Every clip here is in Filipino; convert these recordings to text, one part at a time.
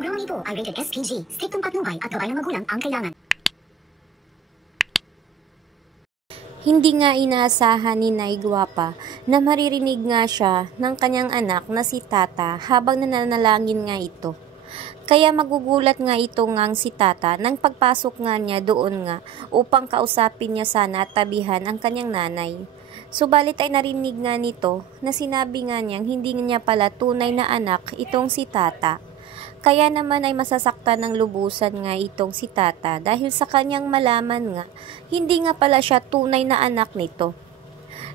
Programa ito ay rated SPG. Striktong patnubay at gabay ng magulang ang kailangan. Hindi nga inaasahan ni Nay Guapa na maririnig nga siya ng kanyang anak na si Tata habang nananalangin nga ito. Kaya magugulat nga ito ngang si Tata nang pagpasok nga niya doon nga upang kausapin niya sana at tabihan ang kanyang nanay. Subalit ay narinig nga nito na sinabi nga niyang hindi niya pala tunay na anak itong si Tata. Kaya naman ay masasaktan ng lubusan nga itong si Tata dahil sa kanyang malaman nga hindi nga pala siya tunay na anak nito.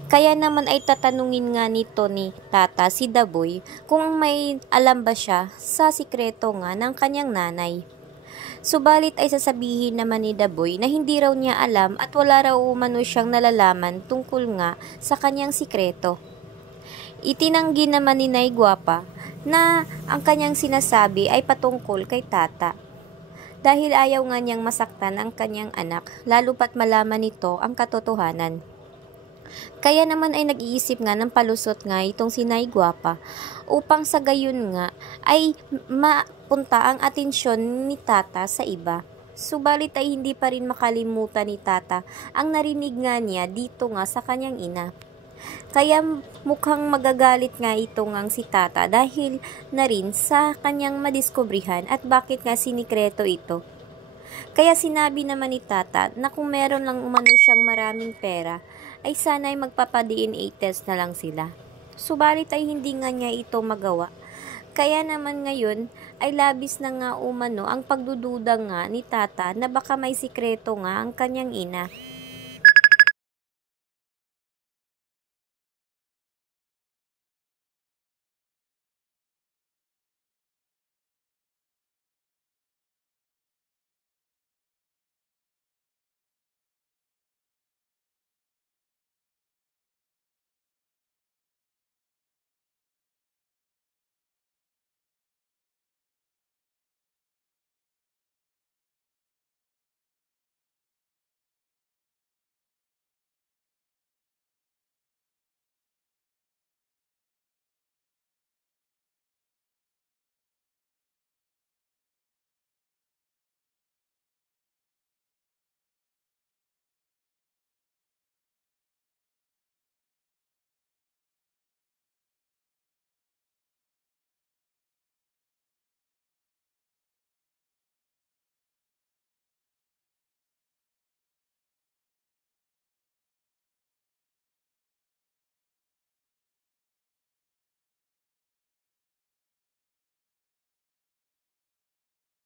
Kaya naman ay tatanungin nga nito ni Tata si Daboy kung may alam ba siya sa sikreto nga ng kanyang nanay. Subalit ay sasabihin naman ni Daboy na hindi raw niya alam at wala raw umano siyang nalalaman tungkol nga sa kanyang sikreto. Itinanggi naman ni Nay Guapa na ang kanyang sinasabi ay patungkol kay Tata. Dahil ayaw nga niyang masaktan ang kanyang anak, lalo pat malaman nito ang katotohanan. Kaya naman ay nag-iisip nga ng palusot nga itong si Nay Guapa upang sa gayon nga ay mapunta ang atensyon ni Tata sa iba. Subalit ay hindi pa rin makalimutan ni Tata ang narinig nga niya dito nga sa kanyang ina. Kaya mukhang magagalit nga ito ngang si Tata dahil na rin sa kanyang madiskubrihan at bakit nga sinikreto ito. Kaya sinabi naman ni Tata na kung meron lang umano siyang maraming pera ay sana ay magpapa-DNA test na lang sila. Subalit ay hindi nga niya ito magawa. Kaya naman ngayon ay labis na nga umano ang pagdududa nga ni Tata na baka may sikreto nga ang kanyang ina.